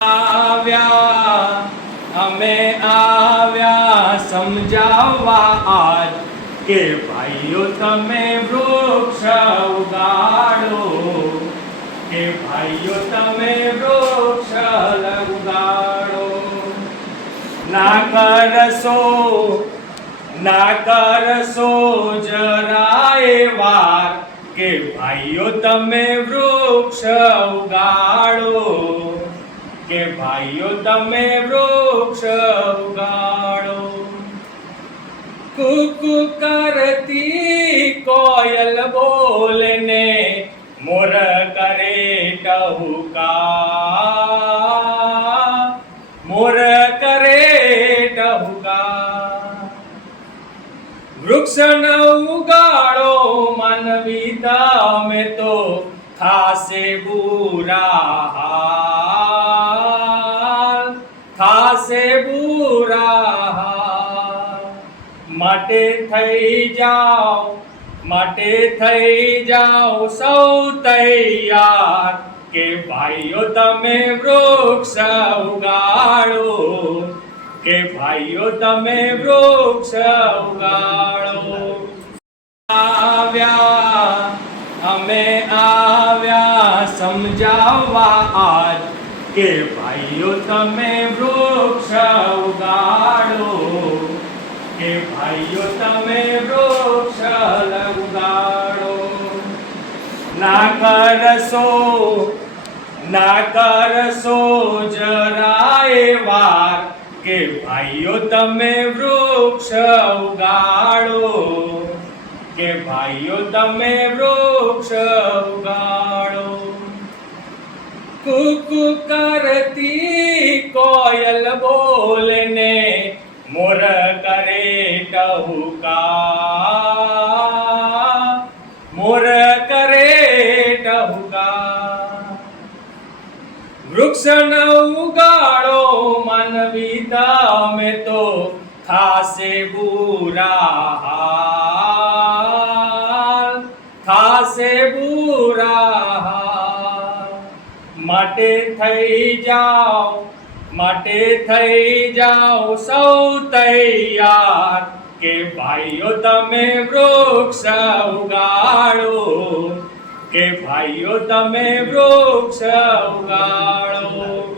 આવ્યા, અમે આવ્યા સમજાવવા આજ કે ભાઈઓ તમે વૃક્ષ ઉગાડો, કે ભાઈઓ તમે વૃક્ષ ઉગાડો ના કરશો ના કરશો જરાય વાર કે ભાઈઓ તમે વૃક્ષ ઉગાડો. કે ભાઈઓ, તમે વૃક્ષ ઉગાડો. કુકુ કરતી કોયલ બોલને, મોર કરે ટહુકા. મોર કરે ટહુકા. વૃક્ષ ન ઉગાડો, માનવી તમે તો થાશે બુરા બુરા માટે થઈ જાઓ, માટે થઈ જાઓ સૌ તૈયાર કે ભાઈઓ તમે વૃક્ષ ઉગાડો, કે ભાઈઓ તમે વૃક્ષ ઉગાડો. આવ્યા, અમે આવ્યા, સમજાવવા આજ કે ભાઈઓ, તમે વૃક્ષ ઉગાડો. કે ભાઈઓ, તમે વૃક્ષ ઉગાડો. ના કરશો ના કરશો જરાય વાર. કે ભાઈઓ, તમે વૃક્ષ ઉગાડો. કે ભાઈઓ, તમે વૃક્ષ ઉગાડો. કુકુ કરતી કોયલ બોલને મોર કરે ટહુકા. મોર કરે ટહુકા. વૃક્ષ ન ઉગાડો માનવી તમે તો થાશે બુરા થાશે બુરા માટે થઈ જાઓ, માટે થઈ જાઓ સૌ તૈયાર કે ભાઈઓ તમે વૃક્ષ ઉગાડો, કે ભાઈઓ તમે વૃક્ષ ઉગાડો.